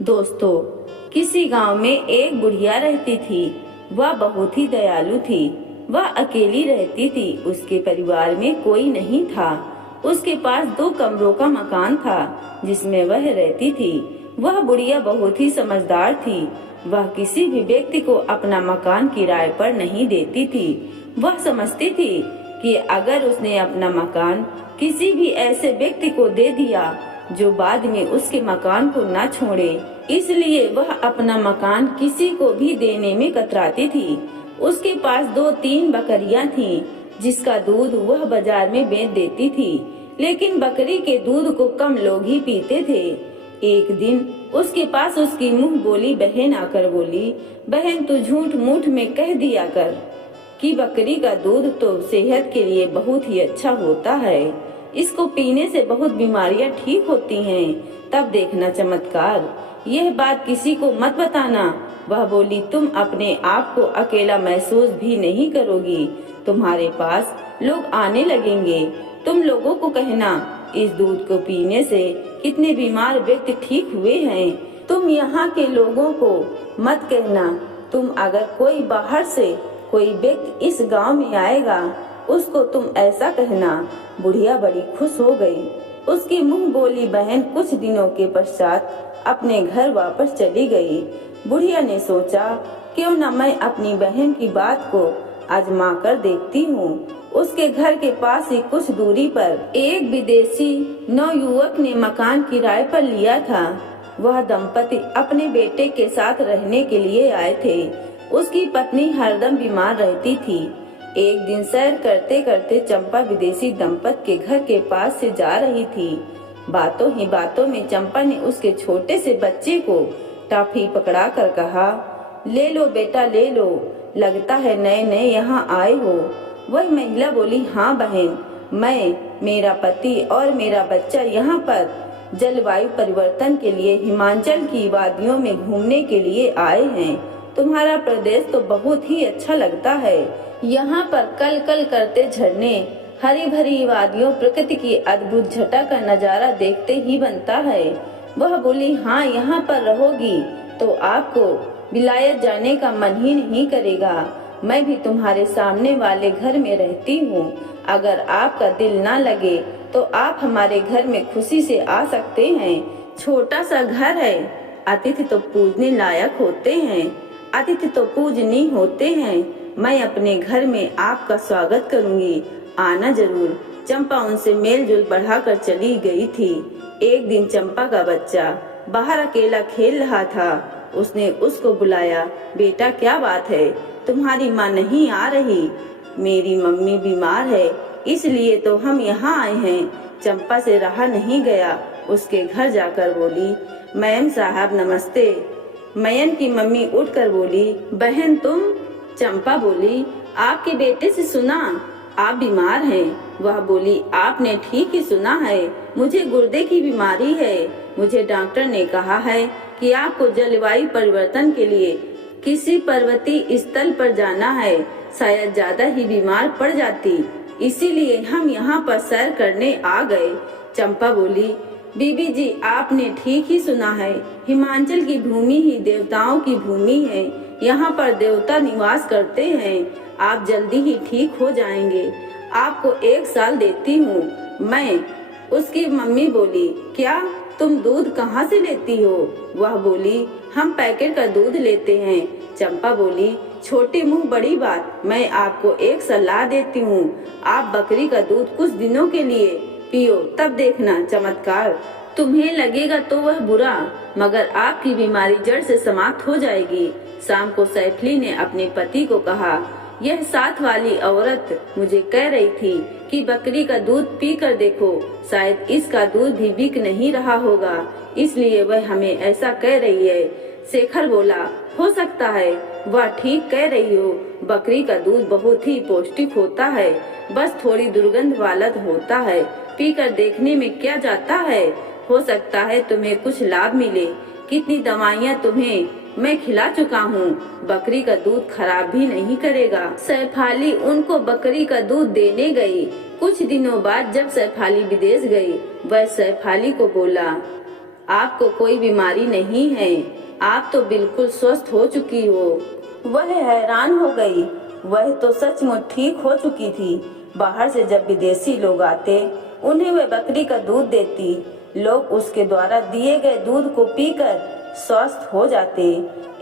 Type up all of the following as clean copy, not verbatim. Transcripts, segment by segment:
दोस्तों, किसी गांव में एक बुढ़िया रहती थी। वह बहुत ही दयालु थी। वह अकेली रहती थी। उसके परिवार में कोई नहीं था। उसके पास 2 कमरों का मकान था जिसमें वह रहती थी। वह बुढ़िया बहुत ही समझदार थी। वह किसी भी व्यक्ति को अपना मकान किराए पर नहीं देती थी। वह समझती थी कि अगर उसने अपना मकान किसी भी ऐसे व्यक्ति को दे दिया जो बाद में उसके मकान को न छोड़े, इसलिए वह अपना मकान किसी को भी देने में कतराती थी। उसके पास 2-3 बकरियां थीं, जिसका दूध वह बाजार में बेच देती थी, लेकिन बकरी के दूध को कम लोग ही पीते थे। एक दिन उसके पास उसकी मुंह बोली बहन आकर बोली, बहन तू झूठ मूठ में कह दिया कर कि बकरी का दूध तो सेहत के लिए बहुत ही अच्छा होता है, इसको पीने से बहुत बीमारियां ठीक होती हैं, तब देखना चमत्कार। यह बात किसी को मत बताना। वह बोली, तुम अपने आप को अकेला महसूस भी नहीं करोगी। तुम्हारे पास लोग आने लगेंगे। तुम लोगों को कहना इस दूध को पीने से कितने बीमार व्यक्ति ठीक हुए हैं। तुम यहाँ के लोगों को मत कहना। तुम अगर कोई बाहर से कोई व्यक्ति इस गांव में आएगा, उसको तुम ऐसा कहना। बुढ़िया बड़ी खुश हो गई। उसकी मुंह बोली बहन कुछ दिनों के पश्चात अपने घर वापस चली गई। बुढ़िया ने सोचा, क्यों न मैं अपनी बहन की बात को आजमा कर देखती हूँ। उसके घर के पास ही कुछ दूरी पर एक विदेशी नवयुवक ने मकान किराए पर लिया था। वह दंपति अपने बेटे के साथ रहने के लिए आए थे। उसकी पत्नी हरदम बीमार रहती थी। एक दिन सैर करते करते चंपा विदेशी दंपत के घर के पास से जा रही थी। बातों ही बातों में चंपा ने उसके छोटे से बच्चे को टॉफी पकड़ा कर कहा, ले लो बेटा ले लो, लगता है नए नए यहाँ आए हो। वह महिला बोली, हाँ बहन, मैं, मेरा पति और मेरा बच्चा यहाँ पर जलवायु परिवर्तन के लिए हिमाचल की वादियों में घूमने के लिए आए हैं। तुम्हारा प्रदेश तो बहुत ही अच्छा लगता है। यहाँ पर कल कल करते झरने, हरी भरी वादियों, प्रकृति की अद्भुत छटा का नजारा देखते ही बनता है। वह बोली, हाँ यहाँ पर रहोगी तो आपको विलायत जाने का मन ही नहीं करेगा। मैं भी तुम्हारे सामने वाले घर में रहती हूँ। अगर आपका दिल ना लगे तो आप हमारे घर में खुशी से आ सकते हैं। छोटा सा घर है। अतिथि तो पूजने लायक होते हैं, अतिथि तो पूजनीय होते हैं। मैं अपने घर में आपका स्वागत करूंगी, आना जरूर। चंपा उनसे मेल जोल बढ़ाकर चली गई थी। एक दिन चंपा का बच्चा बाहर अकेला खेल रहा था। उसने उसको बुलाया, बेटा क्या बात है, तुम्हारी माँ नहीं आ रही? मेरी मम्मी बीमार है, इसलिए तो हम यहाँ आए हैं। चंपा से रहा नहीं गया। उसके घर जाकर बोली, मैम साहब नमस्ते। मयन की मम्मी उठकर बोली, बहन तुम? चंपा बोली, आपके बेटे से सुना आप बीमार हैं। वह बोली, आपने ठीक ही सुना है, मुझे गुर्दे की बीमारी है। मुझे डॉक्टर ने कहा है कि आपको जलवायु परिवर्तन के लिए किसी पर्वतीय स्थल पर जाना है। शायद ज्यादा ही बीमार पड़ जाती, इसीलिए हम यहाँ पर सैर करने आ गए। चंपा बोली, बीबी जी आपने ठीक ही सुना है, हिमाचल की भूमि ही देवताओं की भूमि है। यहाँ पर देवता निवास करते हैं। आप जल्दी ही ठीक हो जाएंगे। आपको 1 साल देती हूँ मैं। उसकी मम्मी बोली, क्या तुम दूध कहाँ से लेती हो? वह बोली, हम पैकेट का दूध लेते हैं। चंपा बोली, छोटी मुंह बड़ी बात, मैं आपको एक सलाह देती हूँ। आप बकरी का दूध कुछ दिनों के लिए पियो, तब देखना चमत्कार। तुम्हें लगेगा तो वह बुरा, मगर आपकी बीमारी जड़ से समाप्त हो जाएगी। शाम को सैफली ने अपने पति को कहा, यह साथ वाली औरत मुझे कह रही थी कि बकरी का दूध पी कर देखो, शायद इसका दूध भी बिक नहीं रहा होगा, इसलिए वह हमें ऐसा कह रही है। शेखर बोला, हो सकता है वह ठीक कह रही हो। बकरी का दूध बहुत ही पौष्टिक होता है, बस थोड़ी दुर्गंध वाला होता है। पीकर देखने में क्या जाता है, हो सकता है तुम्हें कुछ लाभ मिले। कितनी दवाइयाँ तुम्हें मैं खिला चुका हूँ, बकरी का दूध खराब भी नहीं करेगा। सैफाली उनको बकरी का दूध देने गई। कुछ दिनों बाद जब सैफाली विदेश गई, वह सैफाली को बोला, आपको कोई बीमारी नहीं है, आप तो बिल्कुल स्वस्थ हो चुकी हो। वह हैरान हो गई, वह तो सचमुच ठीक हो चुकी थी। बाहर से जब विदेशी लोग आते, उन्हें वह बकरी का दूध देती। लोग उसके द्वारा दिए गए दूध को पीकर स्वस्थ हो जाते।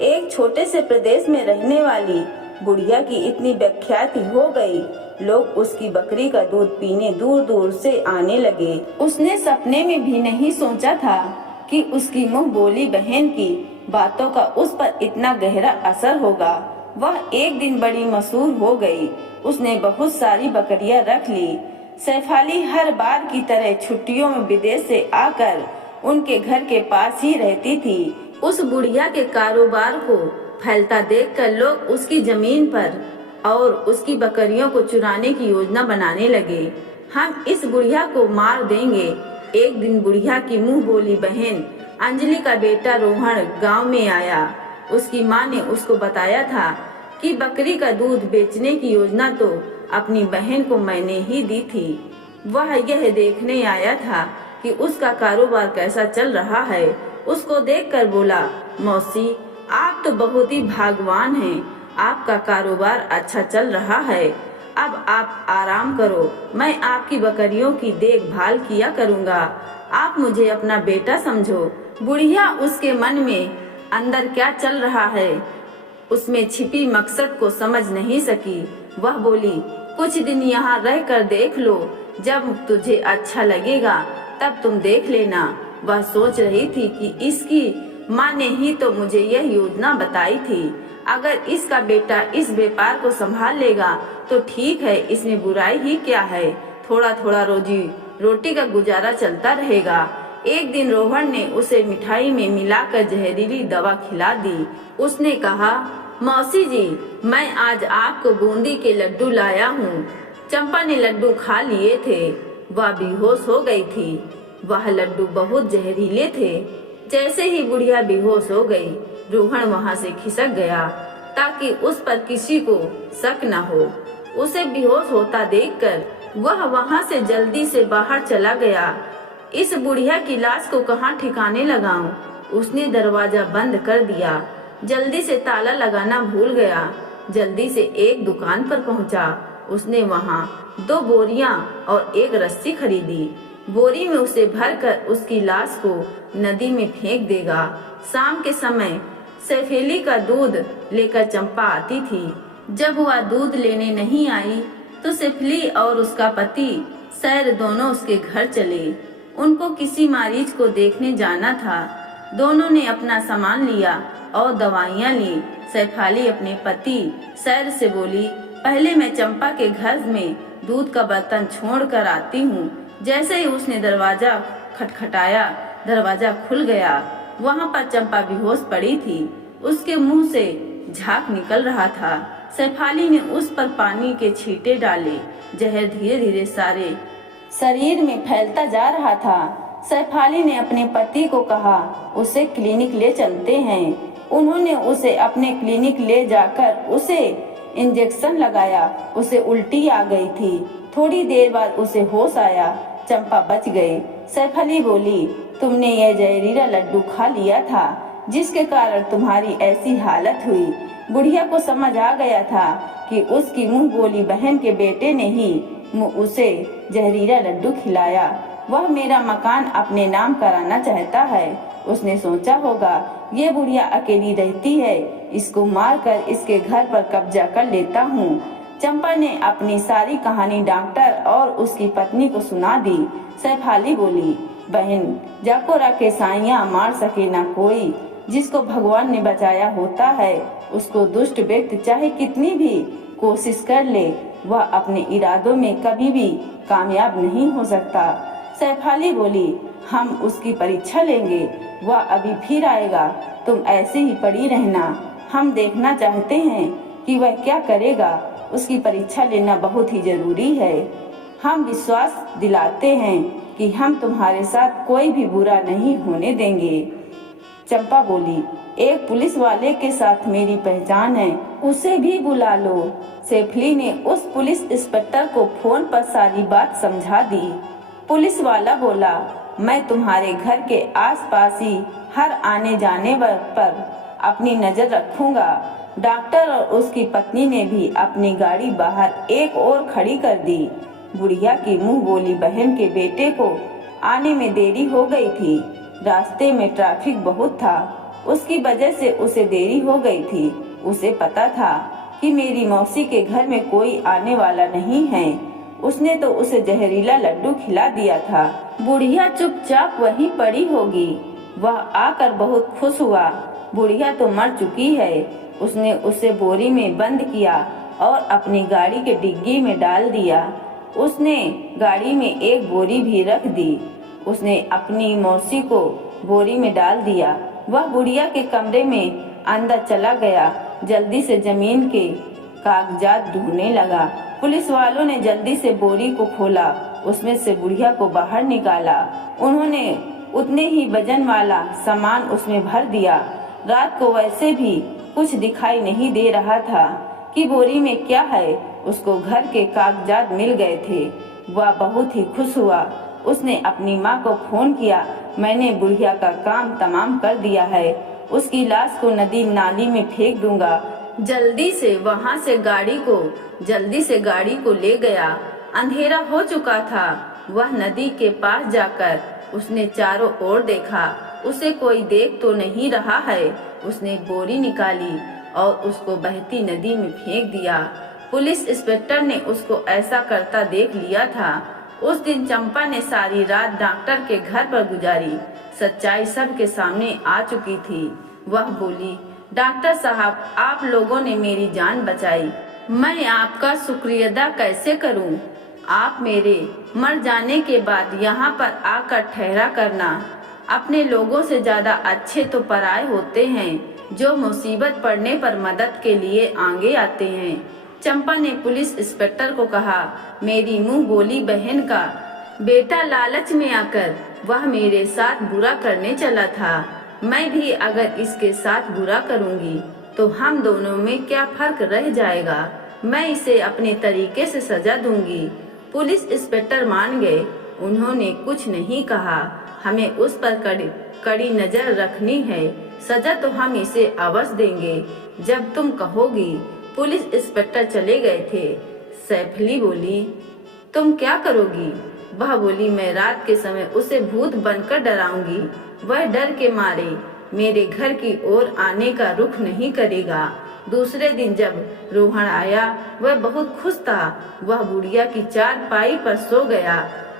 एक छोटे से प्रदेश में रहने वाली बुढ़िया की इतनी व्याख्याति हो गई, लोग उसकी बकरी का दूध पीने दूर दूर से आने लगे। उसने सपने में भी नहीं सोचा था कि उसकी मुंह बोली बहन की बातों का उस पर इतना गहरा असर होगा। वह एक दिन बड़ी मशहूर हो गई। उसने बहुत सारी बकरियां रख ली। सैफाली हर बार की तरह छुट्टियों में विदेश से आकर उनके घर के पास ही रहती थी। उस बुढ़िया के कारोबार को फैलता देखकर लोग उसकी जमीन पर और उसकी बकरियों को चुराने की योजना बनाने लगे। हम इस बुढ़िया को मार देंगे। एक दिन बुढ़िया की मुंह बोली बहन अंजलि का बेटा रोहन गांव में आया। उसकी माँ ने उसको बताया था कि बकरी का दूध बेचने की योजना तो अपनी बहन को मैंने ही दी थी। वह यह देखने आया था कि उसका कारोबार कैसा चल रहा है। उसको देखकर बोला, मौसी आप तो बहुत ही भाग्यवान हैं, आपका कारोबार अच्छा चल रहा है। अब आप आराम करो, मैं आपकी बकरियों की देखभाल किया करूँगा। आप मुझे अपना बेटा समझो। बुढ़िया उसके मन में अंदर क्या चल रहा है, उसमें छिपी मकसद को समझ नहीं सकी। वह बोली, कुछ दिन यहाँ रह कर देख लो, जब तुझे अच्छा लगेगा तब तुम देख लेना। वह सोच रही थी कि इसकी माँ ने ही तो मुझे यह योजना बताई थी। अगर इसका बेटा इस व्यापार को संभाल लेगा तो ठीक है, इसमें बुराई ही क्या है। थोड़ा थोड़ा रोजी रोटी का गुजारा चलता रहेगा। एक दिन रोहन ने उसे मिठाई में मिलाकर जहरीली दवा खिला दी। उसने कहा, मौसी जी मैं आज आपको बूंदी के लड्डू लाया हूँ। चंपा ने लड्डू खा लिए थे। वह बेहोश हो गई थी। वह लड्डू बहुत जहरीले थे। जैसे ही बुढ़िया बेहोश हो गई, रोहन वहाँ से खिसक गया ताकि उस पर किसी को शक न हो। उसे बेहोश होता देखकर वह वहाँ से जल्दी से बाहर चला गया। इस बुढ़िया की लाश को कहाँ ठिकाने लगाऊं? उसने दरवाजा बंद कर दिया। जल्दी से ताला लगाना भूल गया। जल्दी से एक दुकान पर पहुंचा। उसने वहां 2 बोरियां और एक रस्सी खरीदी। बोरी में उसे भरकर उसकी लाश को नदी में फेंक देगा। शाम के समय सैफेली का दूध लेकर चंपा आती थी। जब वह दूध लेने नहीं आई तो सैफली और उसका पति सैर दोनों उसके घर चले। उनको किसी मरीज को देखने जाना था। दोनों ने अपना सामान लिया और दवाइयाँ ली। सैफाली अपने पति सैर से बोली, पहले मैं चंपा के घर में दूध का बर्तन छोड़ कर आती हूँ। जैसे ही उसने दरवाजा खटखटाया, दरवाजा खुल गया। वहाँ पर चंपा बेहोश पड़ी थी। उसके मुंह से झाग निकल रहा था। सैफाली ने उस पर पानी के छींटे डाले। जहर धीरे धीरे सारे शरीर में फैलता जा रहा था। सैफाली ने अपने पति को कहा, उसे क्लिनिक ले चलते हैं। उन्होंने उसे अपने क्लिनिक ले जाकर उसे इंजेक्शन लगाया। उसे उल्टी आ गई थी। थोड़ी देर बाद उसे होश आया। चंपा बच गई। सैफाली बोली, तुमने यह जहरीला लड्डू खा लिया था जिसके कारण तुम्हारी ऐसी हालत हुई। बुढ़िया को समझ आ गया था कि उसकी मुंह बोली बहन के बेटे ने ही उसे जहरीला लड्डू खिलाया। वह मेरा मकान अपने नाम कराना चाहता है। उसने सोचा होगा ये बुढ़िया अकेली रहती है, इसको मारकर इसके घर पर कब्जा कर लेता हूँ। चंपा ने अपनी सारी कहानी डॉक्टर और उसकी पत्नी को सुना दी। सैफाली बोली, बहन जाकोरा के साइयाँ मार सके ना कोई। जिसको भगवान ने बचाया होता है उसको दुष्ट व्यक्ति चाहे कितनी भी कोशिश कर ले, वह अपने इरादों में कभी भी कामयाब नहीं हो सकता। सैफाली बोली, हम उसकी परीक्षा लेंगे, वह अभी फिर आएगा, तुम ऐसे ही पड़ी रहना। हम देखना चाहते हैं कि वह क्या करेगा। उसकी परीक्षा लेना बहुत ही जरूरी है। हम विश्वास दिलाते हैं कि हम तुम्हारे साथ कोई भी बुरा नहीं होने देंगे। चंपा बोली, एक पुलिस वाले के साथ मेरी पहचान है, उसे भी बुला लो। सैफली ने उस पुलिस इंस्पेक्टर को फोन पर सारी बात समझा दी। पुलिस वाला बोला, मैं तुम्हारे घर के आसपास ही हर आने जाने पर अपनी नजर रखूंगा। डॉक्टर और उसकी पत्नी ने भी अपनी गाड़ी बाहर एक और खड़ी कर दी। बुढ़िया की मुंह बोली बहन के बेटे को आने में देरी हो गई थी। रास्ते में ट्रैफिक बहुत था, उसकी वजह से उसे देरी हो गई थी। उसे पता था कि मेरी मौसी के घर में कोई आने वाला नहीं है। उसने तो उसे जहरीला लड्डू खिला दिया था। बुढ़िया चुपचाप वहीं पड़ी होगी। वह आकर बहुत खुश हुआ। बुढ़िया तो मर चुकी है। उसने उसे बोरी में बंद किया और अपनी गाड़ी के डिग्गी में डाल दिया। उसने गाड़ी में एक बोरी भी रख दी। उसने अपनी मौसी को बोरी में डाल दिया। वह बुढ़िया के कमरे में अंदर चला गया। जल्दी से जमीन के कागजात ढूंढने लगा। पुलिस वालों ने जल्दी से बोरी को खोला, उसमें से बुढ़िया को बाहर निकाला। उन्होंने उतने ही वजन वाला सामान उसमें भर दिया। रात को वैसे भी कुछ दिखाई नहीं दे रहा था कि बोरी में क्या है। उसको घर के कागजात मिल गए थे। वह बहुत ही खुश हुआ। उसने अपनी माँ को फोन किया, मैंने बुढ़िया का काम तमाम कर दिया है। उसकी लाश को नदी नाली में फेंक दूंगा। जल्दी से गाड़ी को ले गया। अंधेरा हो चुका था। वह नदी के पास जाकर उसने चारों ओर देखा। उसे कोई देख तो नहीं रहा है। उसने बोरी निकाली और उसको बहती नदी में फेंक दिया। पुलिस इंस्पेक्टर ने उसको ऐसा करता देख लिया था। उस दिन चंपा ने सारी रात डॉक्टर के घर पर गुजारी। सच्चाई सबके सामने आ चुकी थी। वह बोली, डॉक्टर साहब, आप लोगों ने मेरी जान बचाई। मैं आपका शुक्रिया कैसे करूं? आप मेरे मर जाने के बाद यहाँ पर आकर ठहरा करना। अपने लोगों से ज्यादा अच्छे तो पराये होते हैं, जो मुसीबत पड़ने पर मदद के लिए आगे आते हैं। चंपा ने पुलिस इंस्पेक्टर को कहा, मेरी मुंह बोली बहन का बेटा लालच में आकर वह मेरे साथ बुरा करने चला था। मैं भी अगर इसके साथ बुरा करूंगी तो हम दोनों में क्या फर्क रह जाएगा। मैं इसे अपने तरीके से सजा दूंगी। पुलिस इंस्पेक्टर मान गए। उन्होंने कुछ नहीं कहा। हमें उस पर कड़ी नजर रखनी है। सजा तो हम इसे अवश्य देंगे जब तुम कहोगी। पुलिस इंस्पेक्टर चले गए थे। सैफली बोली, तुम क्या करोगी? वह बोली, मैं रात के समय उसे भूत बनकर डराऊंगी। वह डर के मारे मेरे घर की ओर आने का रुख नहीं करेगा। दूसरे दिन जब रोहन आया, वह बहुत खुश था। वह बुढ़िया की चारपाई पर सो गया।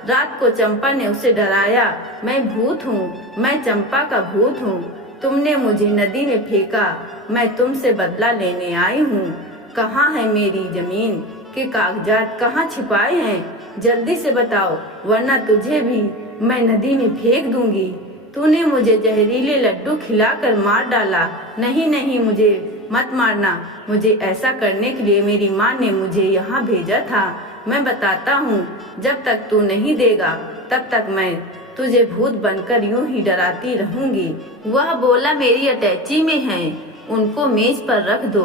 रात को चंपा ने उसे डराया, मैं भूत हूँ, मैं चंपा का भूत हूँ। तुमने मुझे नदी में फेंका, मैं तुमसे बदला लेने आई हूँ। कहाँ है मेरी जमीन के कागजात, कहाँ छिपाए हैं? जल्दी से बताओ, वरना तुझे भी मैं नदी में फेंक दूंगी। तूने मुझे जहरीले लड्डू खिलाकर मार डाला। नहीं नहीं, मुझे मत मारना। मुझे ऐसा करने के लिए मेरी माँ ने मुझे यहाँ भेजा था। मैं बताता हूँ, जब तक तू नहीं देगा तब तक मैं तुझे भूत बनकर यूं ही डराती रहूंगी। वह बोला, मेरी अटैची में है, उनको मेज पर रख दो।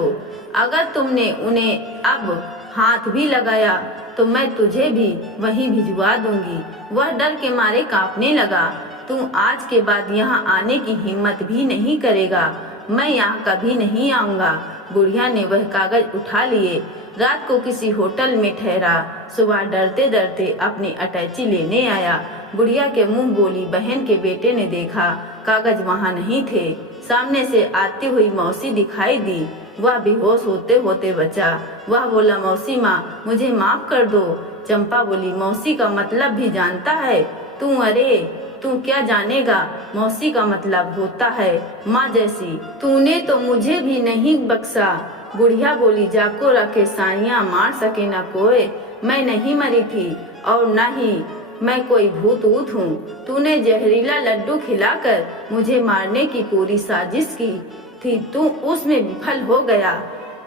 अगर तुमने उन्हें अब हाथ भी लगाया तो मैं तुझे भी वहीं भिजवा दूंगी। वह डर के मारे कांपने लगा। तू आज के बाद यहाँ आने की हिम्मत भी नहीं करेगा। मैं यहाँ कभी नहीं आऊँगा। बुढ़िया ने वह कागज उठा लिए। रात को किसी होटल में ठहरा। सुबह डरते डरते अपनी अटैची लेने आया। बुढ़िया के मुंह बोली बहन के बेटे ने देखा, कागज वहाँ नहीं थे। सामने से आती हुई मौसी दिखाई दी। वह बेहोश होते होते बचा। वह बोला, मौसी माँ, मुझे माफ कर दो। चंपा बोली, मौसी का मतलब भी जानता है तू? अरे तू क्या जानेगा, मौसी का मतलब होता है माँ जैसी। तूने तो मुझे भी नहीं बख्शा। बुढ़िया बोली, जाको रखे साइयाँ मार सके न कोई। मैं नहीं मरी थी और न ही मैं कोई भूत ऊत हूँ। तूने जहरीला लड्डू खिलाकर मुझे मारने की पूरी साजिश की थी, तू उसमें विफल हो गया।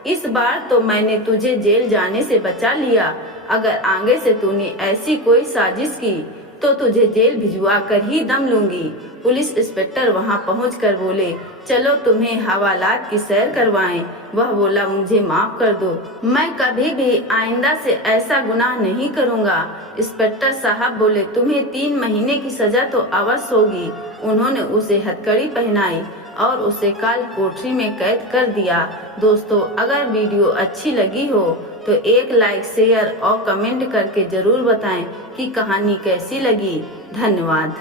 इस बार तो मैंने तुझे जेल जाने से बचा लिया। अगर आगे से तूने ऐसी कोई साजिश की तो तुझे जेल भिजवा कर ही दम लूंगी। पुलिस इंस्पेक्टर वहां पहुंचकर बोले, चलो तुम्हें हवालात की सैर करवाएं। वह बोला, मुझे माफ कर दो, मैं कभी भी आइंदा से ऐसा गुनाह नहीं करूंगा। इंस्पेक्टर साहब बोले, तुम्हें 3 महीने की सजा तो अवश्य होगी। उन्होंने उसे हथकड़ी पहनाई और उसे काल कोठरी में कैद कर दिया। दोस्तों, अगर वीडियो अच्छी लगी हो तो एक लाइक, शेयर और कमेंट करके जरूर बताएं कि कहानी कैसी लगी। धन्यवाद।